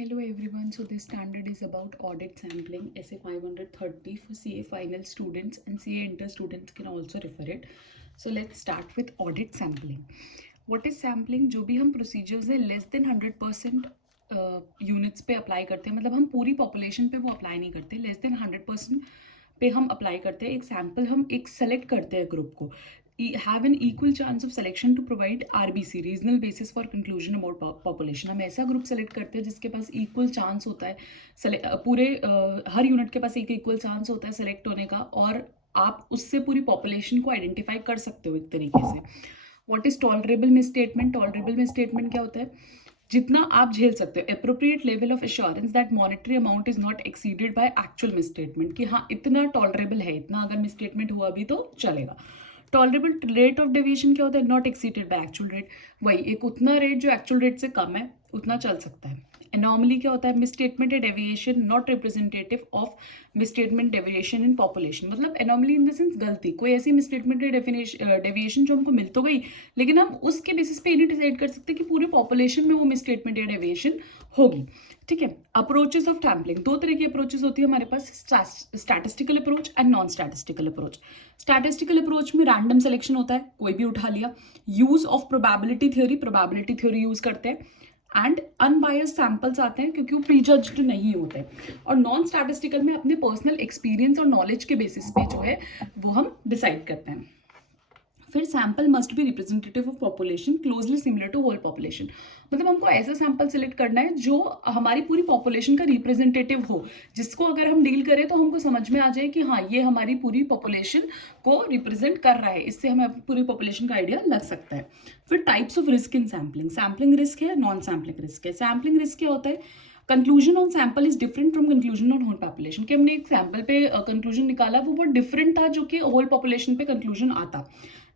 Hello everyone, so this standard is about audit sampling, SA 530 for CA final students and CA inter students can also refer it. So let's start with audit sampling. What is sampling? जो भी हम procedures है less than 100% units पे apply करते हैं, मतलब हम पूरी पॉपुलेशन पे वो अप्लाई नहीं करते, लेस देन 100% पे हम अप्लाई करते हैं. एक सैम्पल हम एक सेलेक्ट करते हैं ग्रुप को, have an equal chance of selection to provide RBC regional basis for conclusion about population. हम ऐसा ग्रुप सेलेक्ट करते हैं जिसके पास इक्वल चांस होता है पूरे हर यूनिट के पास एक इक्वल चांस होता है सेलेक्ट होने का, और आप उससे पूरी पॉपुलेशन को आइडेंटिफाई कर सकते हो एक तरीके से. What is tolerable miss statement? Tolerable miss statement क्या होता है? जितना आप झेल सकते हो. Appropriate level of assurance that monetary amount is not exceeded by actual miss statement, कि हाँ इतना टॉलरेबल है, इतना अगर मिस स्टेटमेंट हुआ भी तो चलेगा. टॉलरेबल रेट ऑफ डेविएशन क्या होता है? Not exceeded by actual rate. वही एक उतना रेट जो एक्चुअल रेट से कम है उतना चल सकता है. एनॉमली क्या होता है? मिसस्टेटमेंट या deviation not representative of misstatement deviation in population. मतलब एनॉमली इन द सेंस गलती, कोई ऐसी मिसस्टेटमेंट या डेविएशन जो हमको मिल तो गई, लेकिन हम उसके बेसिस पे ये नहीं डिसाइड कर सकते कि पूरे पॉपुलेशन में वो मिसस्टेटमेंट या डेविएशन होगी. ठीक है. अप्रोचेस ऑफ सैम्पलिंग, दो तरह की अप्रोचेस होती है हमारे पास, statistical approach and non statistical approach. Statistical approach में रैंडम सिलेक्शन होता है, कोई भी उठा लिया. Use of probability theory use करते हैं, एंड अनबायस्ड सैंपल्स आते हैं क्योंकि वो प्रीजज्ड नहीं होते. और नॉन स्टैटिस्टिकल में अपने पर्सनल एक्सपीरियंस और नॉलेज के बेसिस पे जो है वो हम डिसाइड करते हैं. फिर sample must be representative of population closely similar to whole population. मतलब हमको ऐसा सैंपल सिलेक्ट करना है जो हमारी पूरी पॉपुलेशन का रिप्रेजेंटेटिव हो, जिसको अगर हम डील करें तो हमको समझ में आ जाए कि हाँ ये हमारी पूरी पॉपुलेशन को रिप्रेजेंट कर रहा है, इससे हमें पूरी पॉपुलेशन का आइडिया लग सकता है. फिर types of risk in sampling. Sampling risk है, नॉन सैम्पलिंग रिस्क है. सैम्पलिंग रिस्क क्या होता है? Conclusion on sample is different from conclusion on whole population. कि हमने एक सैंपल पे कंक्लूजन निकाला, वो बहुत डिफरेंट था जो कि होल पॉपुलेशन पे कंक्लूजन आता.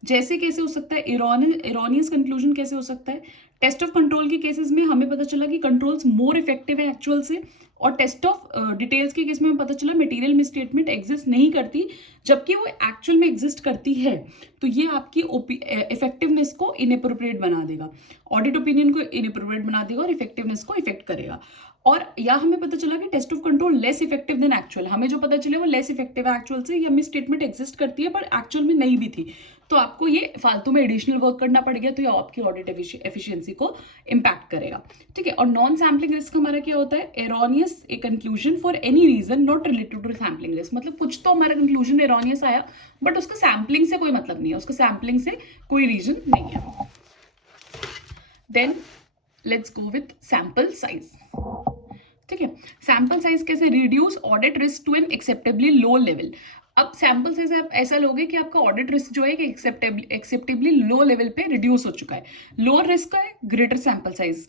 जैसे कैसे हो सकता है? इरोनियस कंक्लूजन कैसे हो सकता है? टेस्ट ऑफ कंट्रोल के केसेस में हमें पता चला कि कंट्रोल्स मोर इफेक्टिव है एक्चुअल से, और टेस्ट ऑफ डिटेल्स के केस में हमें पता चला मटेरियल मिसस्टेटमेंट एग्जिस्ट नहीं करती, जबकि वो एक्चुअल में एग्जिस्ट करती है. तो ये आपकी इफेक्टिवनेस को इनएप्रोप्रिएट बना देगा, ऑडिट ओपिनियन को इनएप्रोप्रिएट बना देगा और इफेक्टिवनेस को इफेक्ट करेगा. और या हमें पता चला कि test of control less effective than actual, हमें जो पता चले वो लेस इफेक्टिव है एक्चुअल से, या मिस स्टेटमेंट एग्जिस्ट करती है पर एक्चुअल में नहीं भी थी, तो आपको ये फालतू में एडिशनल वर्क करना पड़ गया, तो ये आपकी ऑडिट एफिशिएंसी को इम्पैक्ट करेगा. ठीक है. और नॉन सैम्पलिंग रिस्क हमारा क्या होता है? Erroneous a conclusion for any reason not related to sampling risk. मतलब कुछ तो हमारा कंक्लूजन एरोनियस आया, बट उसका सैम्पलिंग से कोई मतलब नहीं है, उसका सैम्पलिंग से कोई रीजन नहीं है. Then let's go with sample size. ठीक है. सैंपल साइज कैसे? Reduce audit risk to an acceptably low level. अब सैंपल साइज आप ऐसा लोगे कि आपका ऑडिट रिस्क जो है कि एक्सेप्टेबली लो लेवल पे रिड्यूस हो चुका है. लोअर रिस्क का है ग्रेटर सैंपल साइज.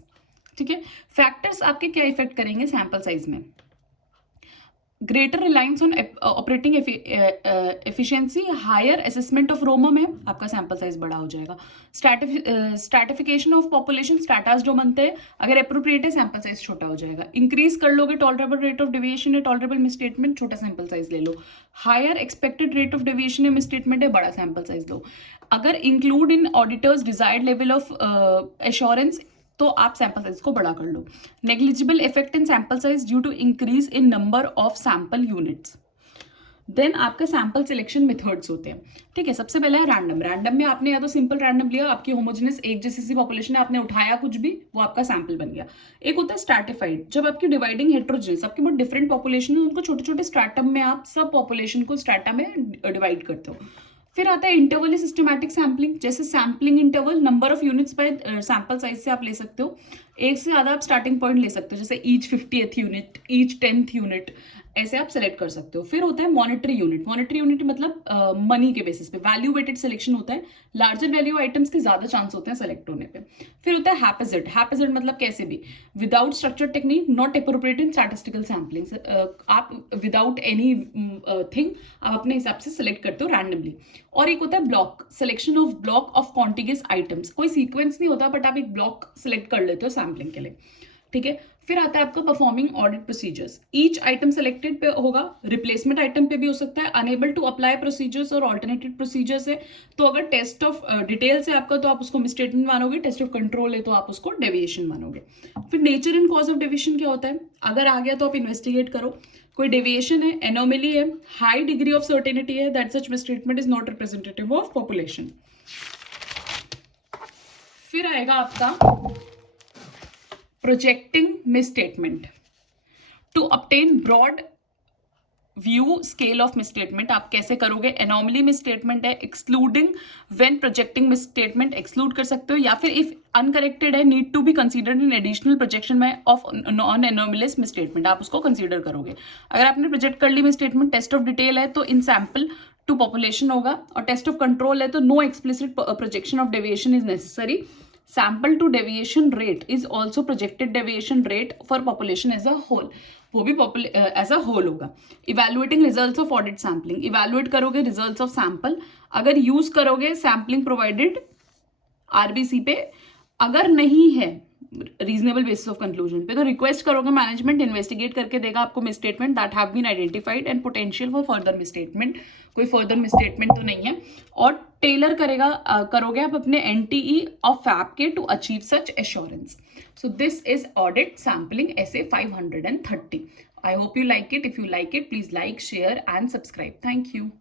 ठीक है. फैक्टर्स आपके क्या इफेक्ट करेंगे सैंपल साइज में? Greater reliance on operating efficiency, higher assessment of ROMM में आपका सैंपल साइज बड़ा हो जाएगा. स्ट्रैटिफिकेशन ऑफ पॉपुलेशन, स्ट्रैटास जो बनते हैं, अगर अप्रोप्रिएट है सैंपल साइज छोटा हो जाएगा. इंक्रीज कर लोगे टॉलरेबल रेट ऑफ डेविएशन है, टॉलरेबल मिसस्टेटमेंट, छोटा सैंपल साइज ले लो. Higher expected rate of deviation है, मिसस्टेटमेंट है, बड़ा सैंपल साइज लो. अगर include in auditors desired level of assurance, तो आप सैंपल साइज को बड़ा कर लो. Negligible effect in sample size due to increase in number of sample units. Then आपका सैंपल सिलेक्शन मेथड्स होते हैं. ठीक है. सबसे पहला है रैंडम. रैंडम में आपने या तो सिंपल रैंडम लिया, आपकी होमोजेनस एक जैसी सी पॉपुलेशन है, आपने उठाया कुछ भी, वो आपका सैंपल बन गया. एक होता है स्ट्रैटिफाइड, जब आपकी डिवाइडिंग हेट्रोजेनस, आपकी बहुत डिफरेंट पॉपुलेशन है, उनको छोटे छोटे स्ट्रैटम में आप सब पॉपुलेशन को स्ट्रैटा में डिवाइड करते हो. फिर आता है इंटरवली सिस्टमैटिक सैम्पलिंग. जैसे sampling interval number of units bye sample size से आप ले सकते हो. एक से ज्यादा आप स्टार्टिंग पॉइंट ले सकते हो, जैसे each 50th unit, each 10th unit, ऐसे आप सेलेक्ट कर सकते हो. फिर होता है मॉनिटरी यूनिट. मॉनिटरी यूनिट मतलब मनी के बेसिस पे वैल्यू वेटेड सिलेक्शन होता है. लार्जर वैल्यू आइटम्स के ज्यादा चांस होते हैं सेलेक्ट होने पे. फिर होता है हैपेजेड. हैपेजेड मतलब कैसे भी, without structure technique, not appropriate in statistical sampling. आप विदाउट एनी थिंग आप अपने हिसाब से सिलेक्ट करते हो रैंडमली. और एक होता है block. Selection of block of contiguous items. कोई सीक्वेंस नहीं होता, बट आप एक ब्लॉक सिलेक्ट कर लेते हो सैम्पलिंग के लिए. ठीक है। फिर आता है आपका performing audit procedures. Each item selected पे होगा, रिप्लेसमेंट आइटम पे भी हो सकता है, अनेबल टू अप्लाई प्रोसीजर्स और ऑल्टरनेटिव प्रोसीजर्स है। तो अगर टेस्ट ऑफ डिटेल्स है आपका तो आप उसको मिसस्टेटमेंट मानोगे, टेस्ट ऑफ कंट्रोल है तो आप उसको डेविएशन मानोगे। फिर nature and cause of deviation क्या होता है, अगर आ गया तो आप इन्वेस्टिगेट करो। कोई डेविएशन है, एनोमली है, हाई डिग्री ऑफ सर्टेनिटी है, that such misstatement is not representative of population. फिर आएगा आपका projecting misstatement. To obtain broad view scale of misstatement आप कैसे करोगे, एनॉमली मिसस्टेटमेंट है, excluding when projecting misstatement exclude कर सकते हो, या फिर इफ अनकरेक्टेड है need to be considered in additional projection में ऑफ नॉन एनोमलस मिसस्टेटमेंट आप उसको कंसीडर करोगे। अगर आपने प्रोजेक्ट कर ली मिसस्टेटमेंट, टेस्ट ऑफ डिटेल है तो इन सैंपल टू पॉपुलेशन होगा, और टेस्ट ऑफ कंट्रोल है तो no explicit projection of deviation is necessary. Sample to deviation rate is also projected deviation rate for population as a whole, वो भी as a whole होगा। Evaluating results of audit sampling, evaluate करोगे results of sample, अगर use करोगे sampling provided RBC पे, अगर नहीं है रीजनेबल बेसिस ऑफ कंक्लूजन पे तो रिक्वेस्ट करोगे मैनेजमेंट, इन्वेस्टिगेट करके देगा आपको misstatement that have been identified and potential for further misstatement, कोई फर्दर मिसस्टेटमेंट तो नहीं है, और टेलर करोगे आप अपने एनटीई ऑफ फैब के to achieve such assurance. So this is audit sampling SA 530. I hope you like it. If you like it, please like, share and subscribe. Thank you.